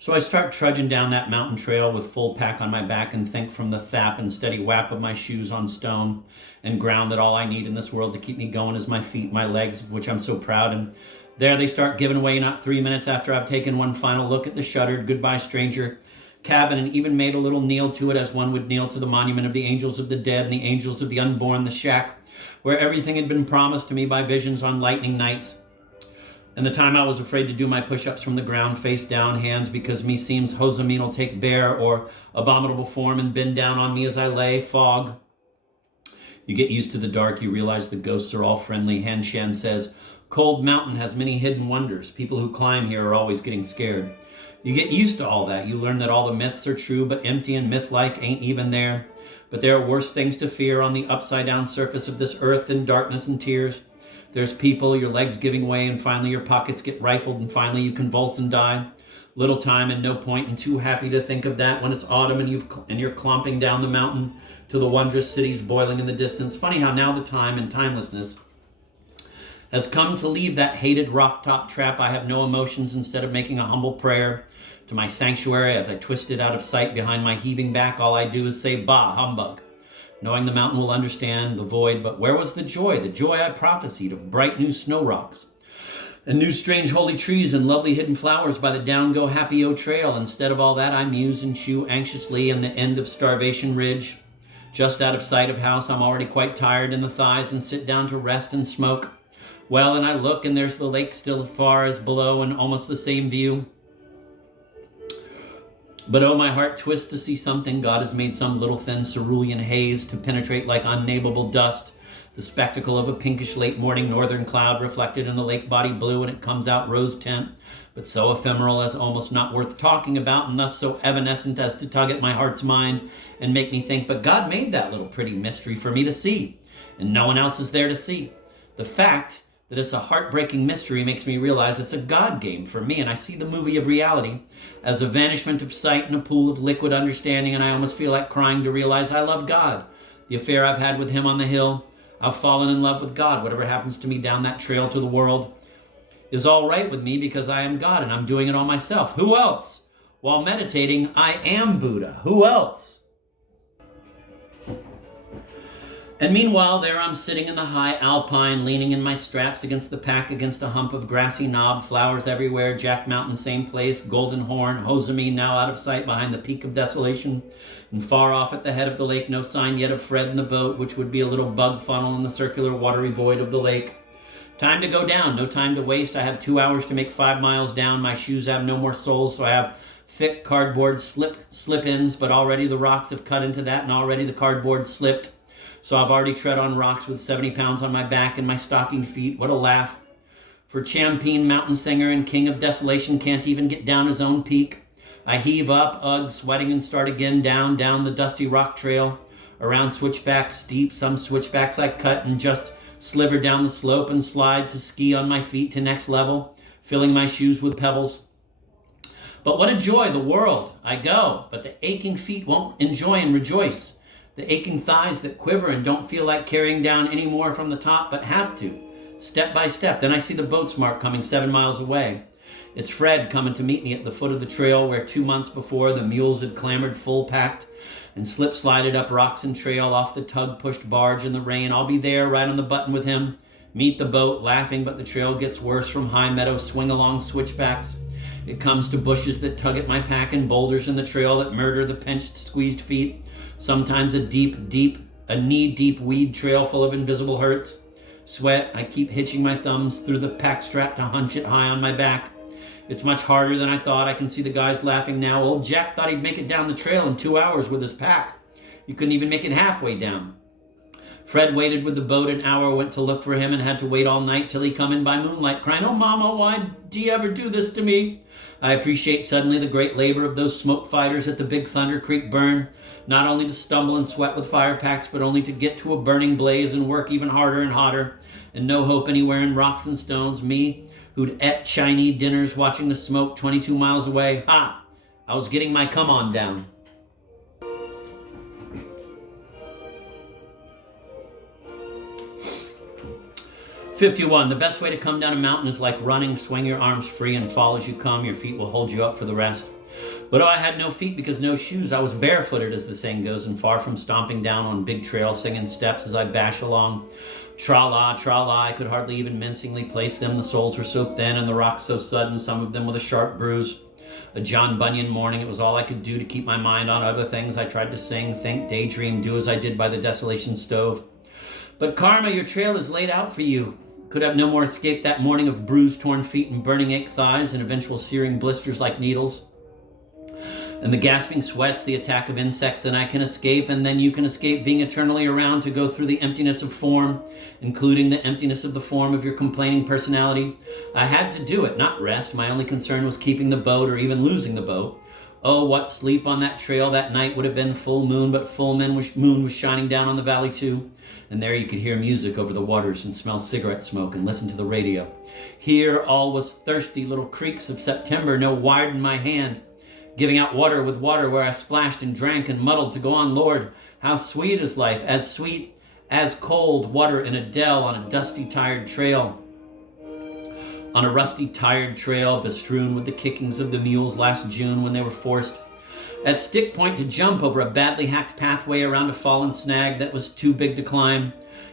So I start trudging down that mountain trail with full pack on my back and think from the thap and steady whap of my shoes on stone and ground that all I need in this world to keep me going is my feet, my legs, of which I'm so proud. And there they start giving way not 3 minutes after I've taken one final look at the shuttered goodbye stranger cabin and even made a little kneel to it as one would kneel to the monument of the angels of the dead and the angels of the unborn, the shack where everything had been promised to me by visions on lightning nights. And the time I was afraid to do my push-ups from the ground, face down, hands, because me seems Hosamin'll take bear or abominable form and bend down on me as I lay, fog. You get used to the dark, you realize the ghosts are all friendly. Han Shan says, Cold Mountain has many hidden wonders. People who climb here are always getting scared. You get used to all that. You learn that all the myths are true, but empty and myth-like ain't even there. But there are worse things to fear on the upside-down surface of this earth than darkness and tears. There's people, your legs giving way, and finally your pockets get rifled, and finally you convulse and die. Little time and no point, and too happy to think of that when it's autumn and you're clomping down the mountain to the wondrous cities boiling in the distance. Funny how now the time and timelessness has come to leave that hated rock-top trap. I have no emotions. Instead of making a humble prayer to my sanctuary as I twist it out of sight behind my heaving back, all I do is say, Bah, humbug. Knowing the mountain will understand the void, but where was the joy I prophesied of bright new snow rocks and new strange holy trees and lovely hidden flowers by the down go happy-o trail? Instead of all that, I muse and chew anxiously in the end of Starvation Ridge. Just out of sight of house, I'm already quite tired in the thighs and sit down to rest and smoke. Well, and I look and there's the lake still as far as below and almost the same view. But oh, my heart twists to see something. God has made some little thin cerulean haze to penetrate like unnamable dust. The spectacle of a pinkish late morning northern cloud reflected in the lake body blue, and it comes out rose tint, but so ephemeral as almost not worth talking about, and thus so evanescent as to tug at my heart's mind and make me think, but God made that little pretty mystery for me to see, and no one else is there to see. The fact that it's a heartbreaking mystery makes me realize it's a God game for me, and I see the movie of reality as a vanishment of sight in a pool of liquid understanding, and I almost feel like crying to realize I love God. The affair I've had with him on the hill, I've fallen in love with God. Whatever happens to me down that trail to the world is all right with me because I am God and I'm doing it all myself. Who else? While meditating, I am Buddha. Who else? And meanwhile, there I'm sitting in the high alpine, leaning in my straps against the pack, against a hump of grassy knob, flowers everywhere, Jack Mountain, same place, Golden Horn, Hosamine now out of sight behind the peak of Desolation, and far off at the head of the lake, no sign yet of Fred in the boat, which would be a little bug funnel in the circular watery void of the lake. Time to go down, no time to waste. I have 2 hours to make 5 miles down. My shoes have no more soles, so I have thick cardboard slip-ins, but already the rocks have cut into that, and already the cardboard slipped. So I've already tread on rocks with 70 pounds on my back and my stockinged feet. What a laugh. For Champeen mountain singer and king of desolation can't even get down his own peak. I heave up, sweating, and start again down the dusty rock trail. Around switchbacks steep, some switchbacks I cut and just sliver down the slope and slide to ski on my feet to next level, filling my shoes with pebbles. But what a joy, the world. I go, but the aching feet won't enjoy and rejoice. The aching thighs that quiver and don't feel like carrying down any more from the top, but have to, step by step. Then I see the boat's mark coming 7 miles away. It's Fred coming to meet me at the foot of the trail where 2 months before the mules had clambered full-packed and slip-slided up rocks and trail off the tug-pushed barge in the rain. I'll be there right on the button with him. Meet the boat, laughing, but the trail gets worse from high meadows, swing-along switchbacks. It comes to bushes that tug at my pack and boulders in the trail that murder the pinched, squeezed feet. Sometimes a knee-deep weed trail full of invisible hurts. Sweat, I keep hitching my thumbs through the pack strap to hunch it high on my back. It's much harder than I thought. I can see the guys laughing now. Old Jack thought he'd make it down the trail in 2 hours with his pack. You couldn't even make it halfway down. Fred waited with the boat an hour, went to look for him, and had to wait all night till he come in by moonlight, crying, "Oh, Mama, why do you ever do this to me?" I appreciate suddenly the great labor of those smoke fighters at the Big Thunder Creek burn. Not only to stumble and sweat with fire packs, but only to get to a burning blaze and work even harder and hotter, and no hope anywhere in rocks and stones. Me, who'd ate Chinese dinners watching the smoke 22 miles away. Ha! I was getting my come on down. 51. The best way to come down a mountain is like running. Swing your arms free and fall as you come. Your feet will hold you up for the rest. But I had no feet because no shoes. I was barefooted, as the saying goes, and far from stomping down on big trails, singing steps as I bash along. Tra-la, tra-la, I could hardly even mincingly place them. The soles were so thin and the rocks so sudden, some of them with a sharp bruise. A John Bunyan morning, it was all I could do to keep my mind on other things. I tried to sing, think, daydream, do as I did by the Desolation stove. But karma, your trail is laid out for you. Could have no more escape that morning of bruised, torn feet and burning ache thighs and eventual searing blisters like needles. And the gasping sweats, the attack of insects, then I can escape, and then you can escape being eternally around to go through the emptiness of form, including the emptiness of the form of your complaining personality. I had to do it, not rest. My only concern was keeping the boat or even losing the boat. Oh, what sleep on that trail that night would have been. Full moon, but full moon was shining down on the valley too. And there you could hear music over the waters and smell cigarette smoke and listen to the radio. Here all was thirsty little creeks of September, no wire in my hand. Giving out water with water where I splashed and drank and muddled to go on. Lord, how sweet is life, sweet as cold water in a dell on a dusty, tired trail. On a rusty, tired trail bestrewn with the kickings of the mules last June when they were forced at stick point to jump over a badly hacked pathway around a fallen snag that was too big to climb.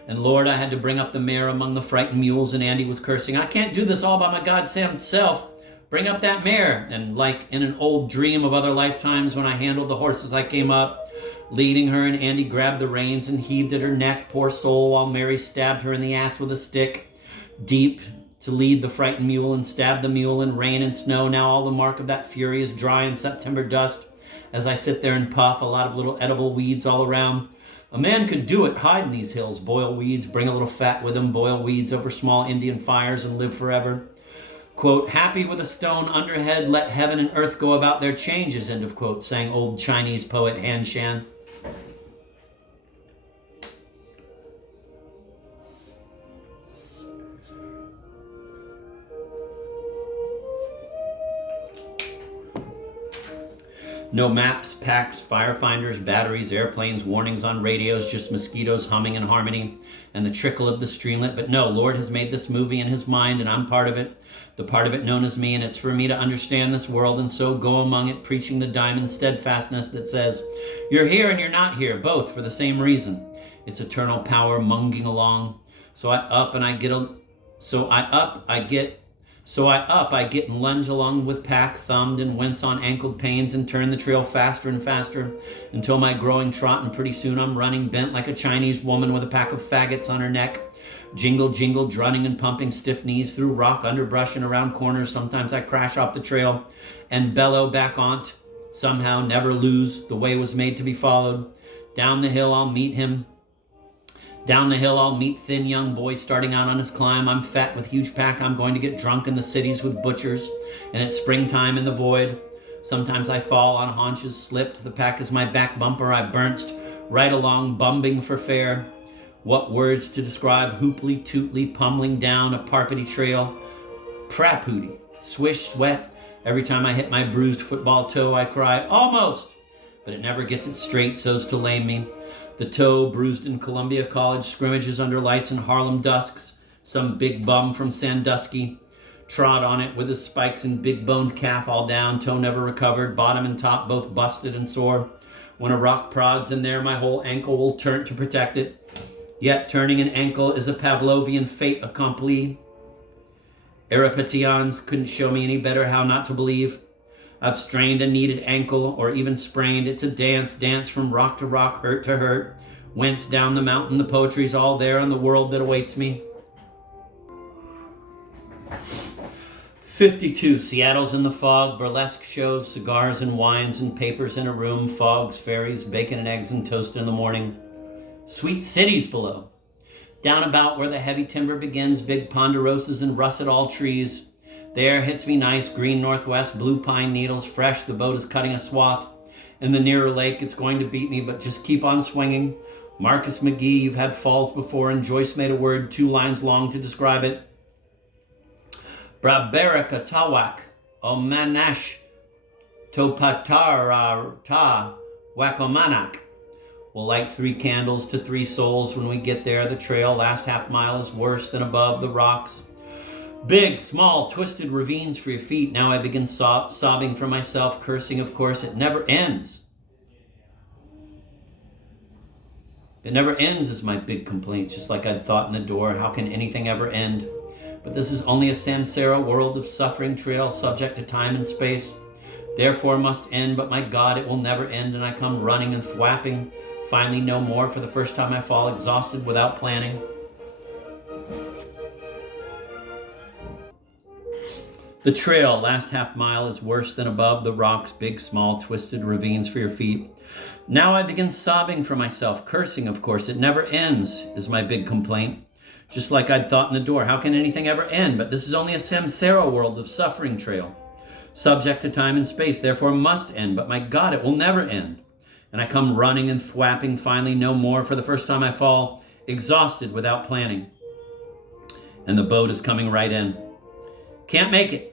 And Lord, I had to bring up the mare among the frightened mules, and Andy was cursing, I can't do this all by my goddamn self. Bring up that mare. And like in an old dream of other lifetimes when I handled the horses, I came up, leading her, and Andy grabbed the reins and heaved at her neck, poor soul, while Mary stabbed her in the ass with a stick, deep to lead the frightened mule, and stabbed the mule in rain and snow. Now all the mark of that fury is dry in September dust as I sit there and puff, a lot of little edible weeds all around. A man could do it, hide in these hills, boil weeds, bring a little fat with him, boil weeds over small Indian fires and live forever. Quote, happy with a stone under head, let heaven and earth go about their changes, end of quote, sang old Chinese poet Han Shan. No maps, packs, firefinders, batteries, airplanes, warnings on radios, just mosquitoes humming in harmony and the trickle of the streamlet. But no, Lord has made this movie in his mind, and I'm part of it. The part of it known as me, and it's for me to understand this world and so go among it, preaching the diamond steadfastness that says, you're here and you're not here, both for the same reason. It's eternal power munging along. So I up, I get and lunge along with pack, thumbed and wince on ankled pains and turn the trail faster and faster until my growing trot, and pretty soon I'm running bent like a Chinese woman with a pack of faggots on her neck. Jingle, jingle, drunning and pumping stiff knees through rock, underbrush, and around corners. Sometimes I crash off the trail and bellow back on't. Somehow never lose. The way was made to be followed. Down the hill I'll meet him. Down the hill I'll meet thin young boy starting out on his climb. I'm fat with huge pack. I'm going to get drunk in the cities with butchers. And it's springtime in the void. Sometimes I fall on haunches, slipped. The pack is my back bumper. I bounced right along, bumbing for fare. What words to describe hooply, tootly, pummeling down a parpity trail. Prapooty, swish, sweat. Every time I hit my bruised football toe, I cry, almost. But it never gets it straight so's to lame me. The toe bruised in Columbia College scrimmages under lights in Harlem dusks. Some big bum from Sandusky trod on it with his spikes and big-boned calf all down. Toe never recovered, bottom and top both busted and sore. When a rock prods in there, my whole ankle will turn to protect it. Yet turning an ankle is a Pavlovian fait accompli. Eripetians couldn't show me any better how not to believe. I've strained a needed ankle or even sprained. It's a dance from rock to rock, hurt to hurt. Whence down the mountain, the poetry's all there in the world that awaits me. 52. Seattle's in the fog, burlesque shows, cigars and wines and papers in a room, fogs, ferries, bacon and eggs and toast in the morning. Sweet cities below. Down about where the heavy timber begins, big ponderosas and russet all trees. The air hits me nice, green northwest, blue pine needles, fresh. The boat is cutting a swath. In the nearer lake, it's going to beat me, but just keep on swinging. Marcus McGee, you've had falls before, and Joyce made a word 2 lines long to describe it. Braberika Tawak, Omanash, Topatara Ta, Wakomanak. We'll light 3 candles to 3 souls when we get there. The trail, last half mile, is worse than above the rocks. Big, small, twisted ravines for your feet. Now I begin sobbing for myself, cursing, of course. It never ends. It never ends is my big complaint, just like I'd thought in the door. How can anything ever end? But this is only a samsara world of suffering trail, subject to time and space. Therefore must end, but my God, it will never end. And I come running and thwapping. Finally, no more. For the first time I fall, exhausted without planning. The trail, last half mile, is worse than above the rocks, big, small, twisted ravines for your feet. Now I begin sobbing for myself, cursing, of course. It never ends, is my big complaint. Just like I'd thought in the door. How can anything ever end? But this is only a samsara world of suffering trail, subject to time and space, therefore must end. But my God, it will never end. And I come running and thwapping, finally no more. For the first time I fall, exhausted without planning. And the boat is coming right in. Can't make it.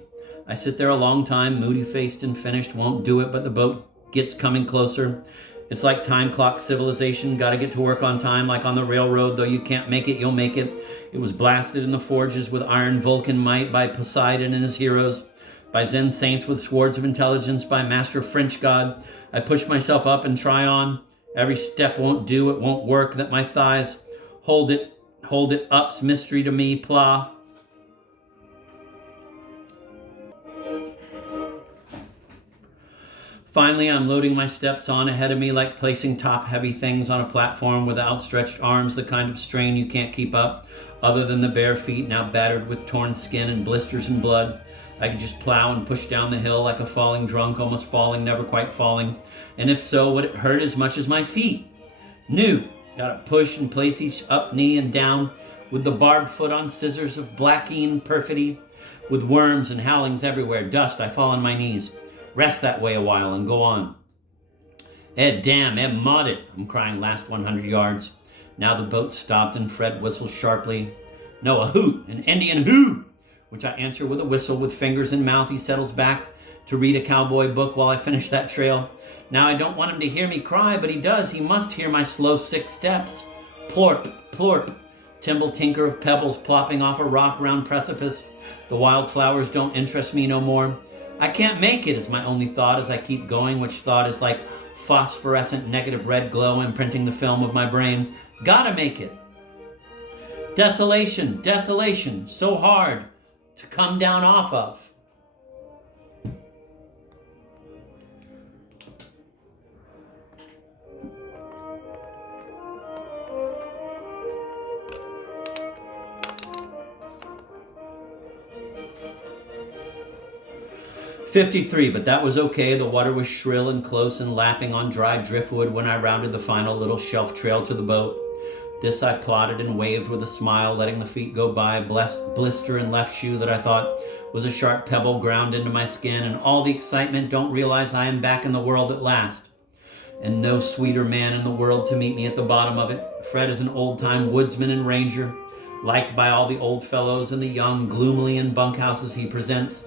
I sit there a long time, moody-faced and finished, won't do it, but the boat gets coming closer. It's like time clock civilization, got to get to work on time, like on the railroad, though you can't make it, you'll make it. It was blasted in the forges with iron Vulcan might by Poseidon and his heroes, by Zen saints with swords of intelligence, by master French God. I push myself up and try on. Every step won't do, it won't work, that my thighs hold it up's mystery to me, plah. Finally, I'm loading my steps on ahead of me like placing top-heavy things on a platform with outstretched arms, the kind of strain you can't keep up, other than the bare feet now battered with torn skin and blisters and blood. I could just plow and push down the hill like a falling drunk, almost falling, never quite falling. And if so, would it hurt as much as my feet? New. Gotta push and place each up knee and down with the barbed foot on scissors of blackeen perfidy, with worms and howlings everywhere. Dust, I fall on my knees. Rest that way a while and go on. Ed, damn, Ed, mod it, I'm crying last 100 yards. Now the boat stopped and Fred whistles sharply. No, a hoot, an Indian hoot, which I answer with a whistle. With fingers in mouth, he settles back to read a cowboy book while I finish that trail. Now I don't want him to hear me cry, but he does. He must hear my slow 6 steps. Plorp, plorp, timble tinker of pebbles plopping off a rock round precipice. The wildflowers don't interest me no more. I can't make it is my only thought as I keep going, which thought is like phosphorescent negative red glow imprinting the film of my brain. Gotta make it. Desolation, desolation, so hard to come down off of. "53, but that was okay. The water was shrill and close and lapping on dry driftwood when I rounded the final little shelf trail to the boat. This I plotted and waved with a smile, letting the feet go by, blister and left shoe that I thought was a sharp pebble ground into my skin, and all the excitement, don't realize I am back in the world at last. And no sweeter man in the world to meet me at the bottom of it. Fred is an old-time woodsman and ranger, liked by all the old fellows and the young, gloomily in bunkhouses he presents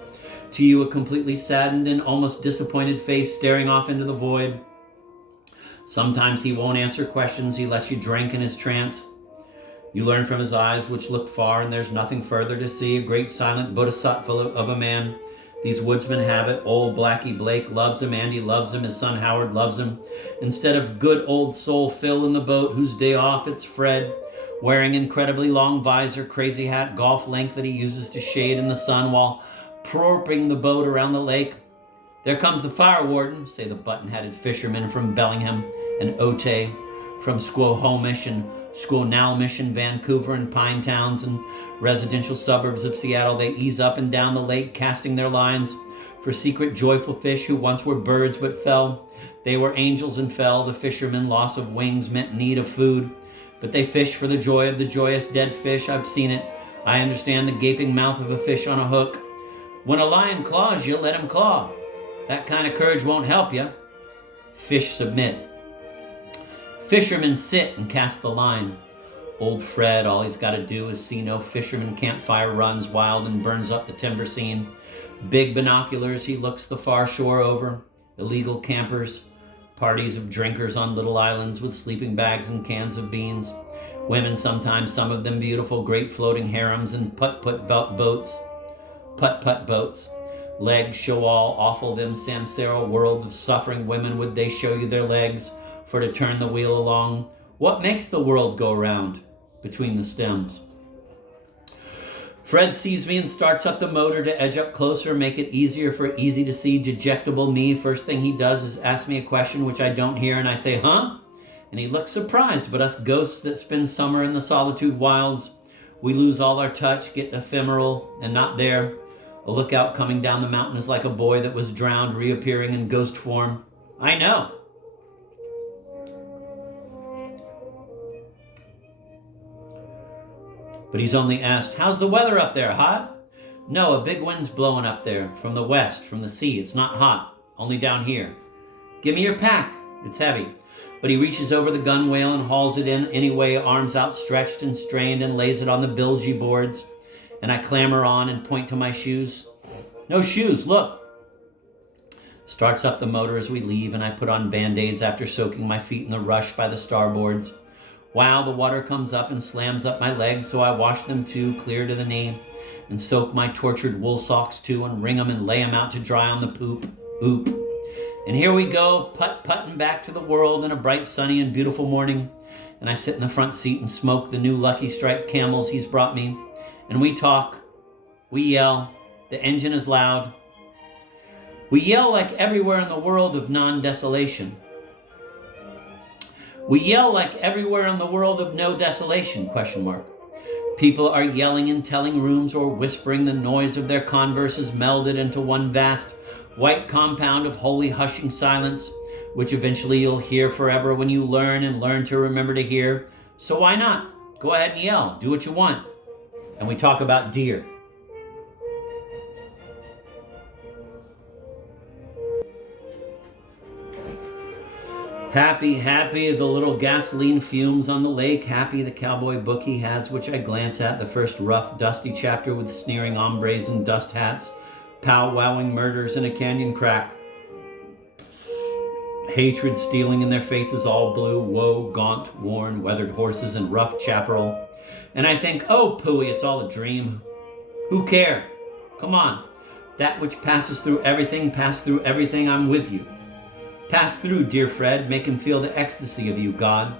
to you a completely saddened and almost disappointed face staring off into the void. Sometimes he won't answer questions. He lets you drink in his trance. You learn from his eyes, which look far, and there's nothing further to see. A great silent bodhisattva of a man. These woodsmen have it. Old Blackie Blake loves him. Andy loves him. His son Howard loves him. Instead of good old soul Phil in the boat, whose day off it's Fred, wearing incredibly long visor, crazy hat, golf length that he uses to shade in the sun while propping the boat around the lake. There comes the fire warden, say the button-headed fishermen from Bellingham and Otay, from Squamish and Squamish and Vancouver and Pine Towns and residential suburbs of Seattle. They ease up and down the lake, casting their lines for secret joyful fish who once were birds but fell. They were angels and fell. The fishermen, loss of wings meant need of food, but they fish for the joy of the joyous dead fish. I've seen it. I understand the gaping mouth of a fish on a hook. When a lion claws you, let him claw. That kind of courage won't help you. Fish submit. Fishermen sit and cast the line. Old Fred, all he's got to do is see no fisherman campfire runs wild and burns up the timber scene. Big binoculars, he looks the far shore over. Illegal campers Parties of drinkers on little islands with sleeping bags and cans of beans. Women sometimes, some of them beautiful, great floating harems and putt-putt boats. Putt-putt boats. Legs show all, awful them samsara world of suffering women, would they show you their legs for to turn the wheel along? What makes the world go round between the stems? Fred sees me and starts up the motor to edge up closer, make it easier for easy to see dejectable me. First thing he does is ask me a question which I don't hear, and I say, huh? And he looks surprised, but us ghosts that spend summer in the solitude wilds, we lose all our touch, get ephemeral and not there. A lookout coming down the mountain is like a boy that was drowned, reappearing in ghost form. I know. But he's only asked, how's the weather up there, hot? No, a big wind's blowing up there, from the west, from the sea. It's not hot, only down here. Give me your pack, it's heavy. But he reaches over the gunwale and hauls it in anyway, arms outstretched and strained, and lays it on the bilgy boards. And I clamber on and point to my shoes. No shoes, look. Starts up the motor as we leave, and I put on Band-Aids after soaking my feet in the rush by the starboards. Wow, the water comes up and slams up my legs, so I wash them too, clear to the knee, and soak my tortured wool socks too, and wring them and lay them out to dry on the poop. Oop. And here we go, putt-putting back to the world in a bright, sunny, and beautiful morning. And I sit in the front seat and smoke the new Lucky Strike Camels he's brought me. And we talk. We yell. The engine is loud. We yell like everywhere in the world of non-desolation. We yell like everywhere in the world of no desolation, ? People are yelling in telling rooms or whispering, the noise of their converses melded into one vast white compound of holy hushing silence, which eventually you'll hear forever when you learn and learn to remember to hear. So why not? Go ahead and yell. Do what you want. And we talk about deer. Happy, happy the little gasoline fumes on the lake. Happy the cowboy book he has, which I glance at, the first rough, dusty chapter with sneering hombres in dust hats, powwowing murders in a canyon crack. Hatred stealing in their faces all blue, woe, gaunt, worn, weathered horses and rough chaparral. And I think, oh, pooey, it's all a dream. Who care? Come on. That which passes through everything, pass through everything, I'm with you. Pass through, dear Fred, make him feel the ecstasy of you, God.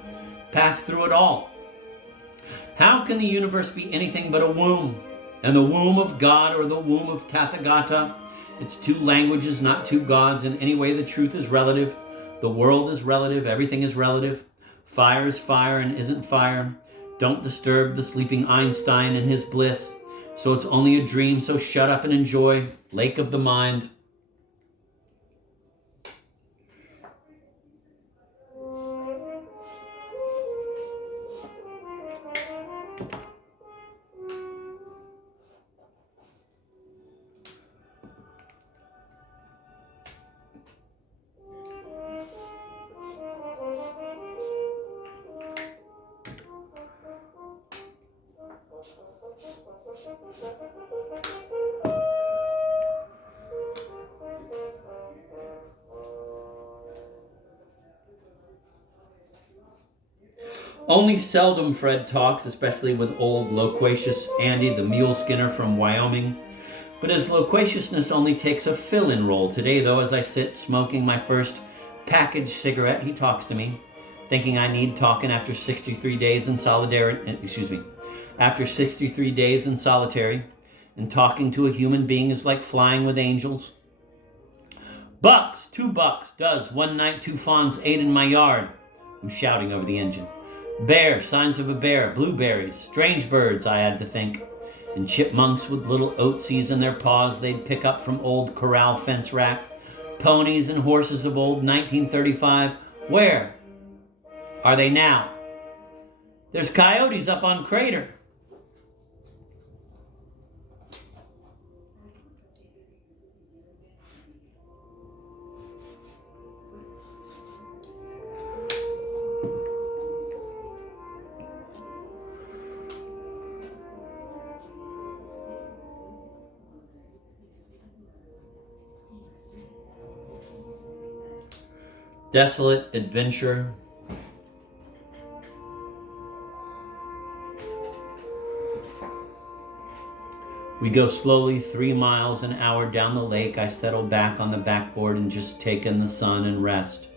Pass through it all. How can the universe be anything but a womb? And the womb of God or the womb of Tathagata? It's two languages, not two gods. In any way, the truth is relative. The world is relative. Everything is relative. Fire is fire and isn't fire. Don't disturb the sleeping Einstein in his bliss. So it's only a dream, so shut up and enjoy. Lake of the mind. Only seldom Fred talks, especially with old loquacious Andy, the mule skinner from Wyoming. But his loquaciousness only takes a fill-in role. Today, though, as I sit smoking my first packaged cigarette, he talks to me, thinking I need talking after 63 days in after 63 days in solitary, and talking to a human being is like flying with angels. Bucks, $2, does, one night, 2 fawns, 8 in my yard. I'm shouting over the engine. Bear, signs of a bear, blueberries, strange birds, I had to think. And chipmunks with little oatsies in their paws they'd pick up from old corral fence rack. Ponies and horses of old 1935. Where are they now? There's coyotes up on Crater. Desolate adventure. We go slowly 3 miles an hour down the lake. I settle back on the backboard and just take in the sun and rest.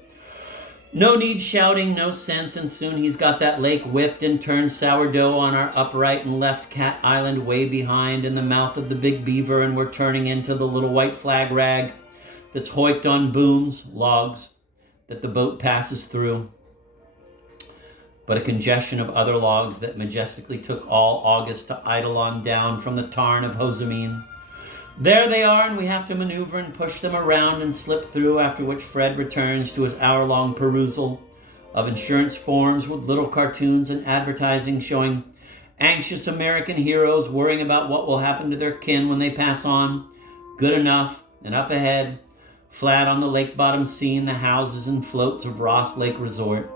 No need shouting, no sense, and soon he's got that lake whipped and turned sourdough on our upright and left Cat Island way behind in the mouth of the Big Beaver, and we're turning into the little white flag rag that's hoiked on booms, logs, that the boat passes through. But a congestion of other logs that majestically took all August to idle on down from the tarn of Hossamine. There they are, and we have to maneuver and push them around and slip through, after which Fred returns to his hour-long perusal of insurance forms with little cartoons and advertising showing anxious American heroes worrying about what will happen to their kin when they pass on. Good enough, and up ahead, flat on the lake bottom scene, the houses and floats of Ross Lake Resort.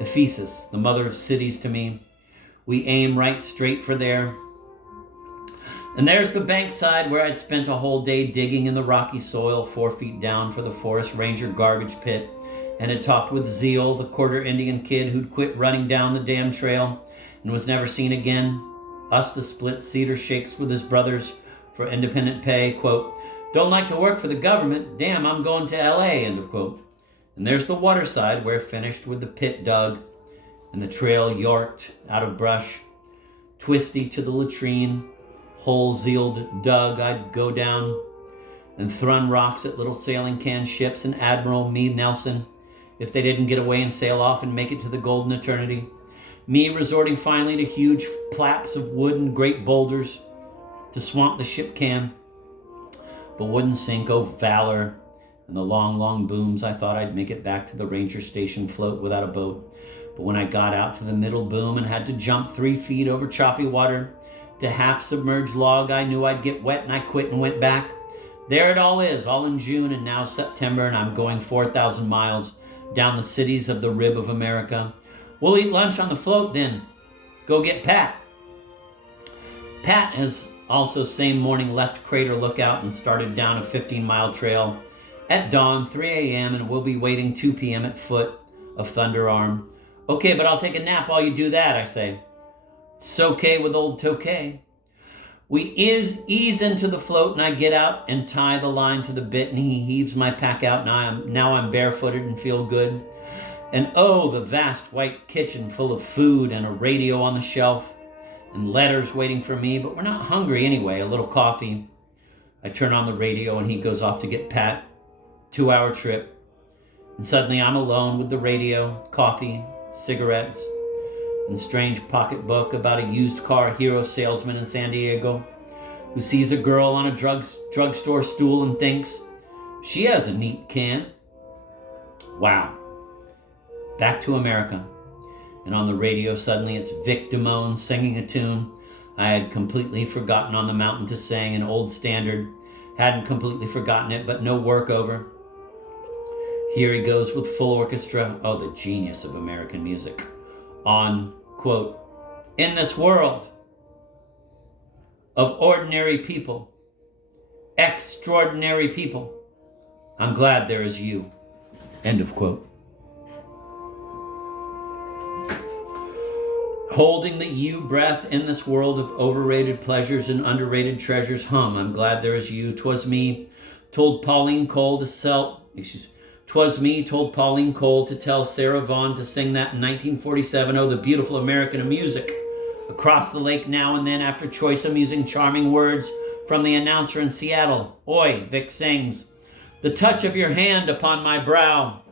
Ephesus, the mother of cities to me. We aim right straight for there. And there's the bankside where I'd spent a whole day digging in the rocky soil 4 feet down for the forest ranger garbage pit, and had talked with Zeal, the quarter Indian kid who'd quit running down the damn trail and was never seen again. Us to split cedar shakes with his brothers for independent pay. Quote, don't like to work for the government. Damn, I'm going to L.A., end of quote. And there's the waterside where, finished with the pit dug and the trail yorked out of brush, twisty to the latrine, hole Zeal'd dug, I'd go down and thrun rocks at little sailing can ships and Admiral Me Nelson if they didn't get away and sail off and make it to the golden eternity. Me resorting finally to huge flaps of wood and great boulders to swamp the ship can, but wouldn't sink. Oh, valor and the long, long booms. I thought I'd make it back to the ranger station float without a boat. But when I got out to the middle boom and had to jump 3 feet over choppy water to half-submerged log, I knew I'd get wet, and I quit and went back. There it all is, all in June and now September, and I'm going 4,000 miles down the cities of the rib of America. We'll eat lunch on the float then. Go get Pat. Pat has also same morning left Crater Lookout and started down a 15-mile trail at dawn, 3 a.m., and we'll be waiting 2 p.m. at foot of Thunder Arm. Okay, but I'll take a nap while you do that, I say. It's okay with old Tokay. We ease into the float, and I get out and tie the line to the bit, and he heaves my pack out. Now I'm barefooted and feel good. And oh, the vast white kitchen full of food and a radio on the shelf and letters waiting for me, but we're not hungry anyway. A little coffee. I turn on the radio, and he goes off to get Pat. 2-hour trip. And suddenly I'm alone with the radio, coffee, cigarettes, and strange pocketbook about a used car hero salesman in San Diego who sees a girl on a drugstore stool and thinks, she has a neat can. Wow. Back to America. And on the radio suddenly it's Vic Damone singing a tune I had completely forgotten on the mountain to sing, an old standard. Hadn't completely forgotten it, but no workover. Here he goes with full orchestra. Oh, the genius of American music. On, quote, in this world of ordinary people, extraordinary people, I'm glad there is you, end of quote. Holding the you breath in this world of overrated pleasures and underrated treasures, I'm glad there is you. 'Twas me told Pauline Cole to tell Sarah Vaughan to sing that in 1947. Oh, the beautiful American of music. Across the lake now and then, after choice, amusing, charming words from the announcer in Seattle. Oi, Vic sings, the touch of your hand upon my brow.